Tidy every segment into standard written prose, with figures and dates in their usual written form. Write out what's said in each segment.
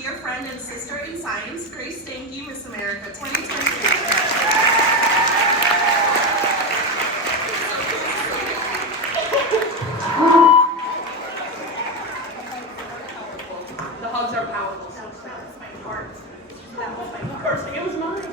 dear friend and sister in science, Grace Stanke, Miss America 2022. The hugs are powerful. That was my heart. That was my heart. It was mine.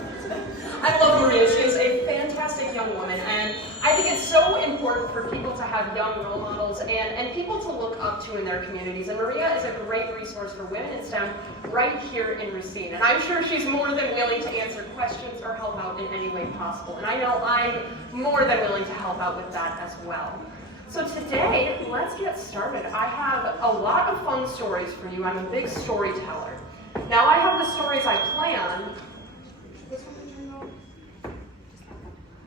I love Maria. She is a fantastic young woman, and I think it's so important for people to have young role models and people to look up to in their communities. And Maria is a great resource for women in STEM right here in Racine. And I'm sure she's more than willing to answer questions or help out in any way possible. And I know I'm more than willing to help out with that as well. So today, let's get started. I have a lot of fun stories for you. I'm a big storyteller. Now I have the stories I planned. This one can turn on?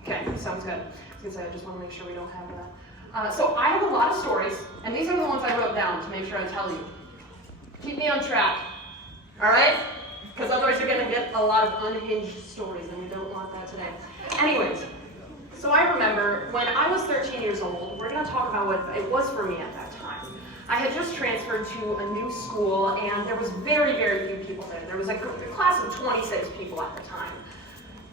Okay, sounds good. I was gonna say, I just want to make sure we don't have that. So I have a lot of stories, and these are the ones I wrote down to make sure I tell you. Keep me on track, all right? Because otherwise you're gonna get a lot of unhinged stories, and we don't want that today. Anyways, so I remember when I was 13 years old, we're gonna talk about what it was for me at that time. I had just transferred to a new school, and there was very, very few people there. There was a class of 26 people at the time.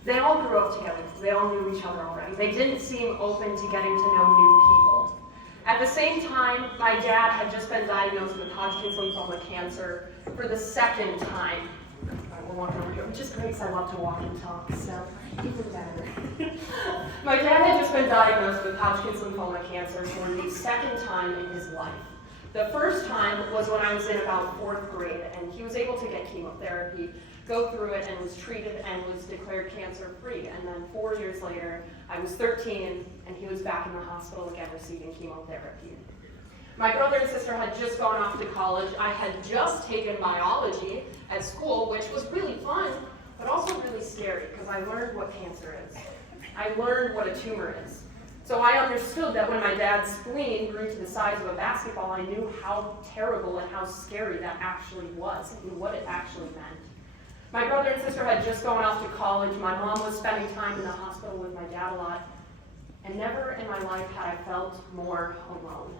They all grew up together. They all knew each other already. They didn't seem open to getting to know new people. At the same time, my dad had just been diagnosed with Hodgkin's lymphoma cancer for the second time. We're walking over here, which is great because I love to walk and talk, so even better. My dad had just been diagnosed with Hodgkin's lymphoma cancer for the second time in his life. The first time was when I was in about 4th grade, and he was able to get chemotherapy, go through it, and was treated and was declared cancer-free. And then 4 years later, I was 13, and he was back in the hospital again receiving chemotherapy. My brother and sister had just gone off to college. I had just taken biology at school, which was really fun, but also really scary, because I learned what cancer is. I learned what a tumor is. So I understood that when my dad's spleen grew to the size of a basketball, I knew how terrible and how scary that actually was, and what it actually meant. My brother and sister had just gone off to college. My mom was spending time in the hospital with my dad a lot, and never in my life had I felt more alone.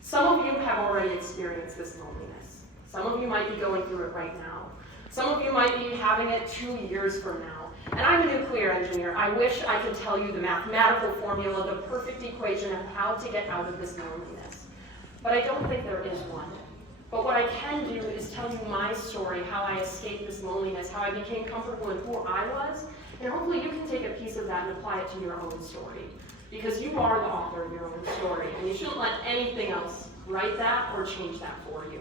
Some of you have already experienced this loneliness. Some of you might be going through it right now. Some of you might be having it 2 years from now. And I'm a nuclear engineer. I wish I could tell you the mathematical formula, the perfect equation of how to get out of this loneliness. But I don't think there is one. But what I can do is tell you my story, how I escaped this loneliness, how I became comfortable in who I was, and hopefully you can take a piece of that and apply it to your own story. Because you are the author of your own story, and you shouldn't let anything else write that or change that for you.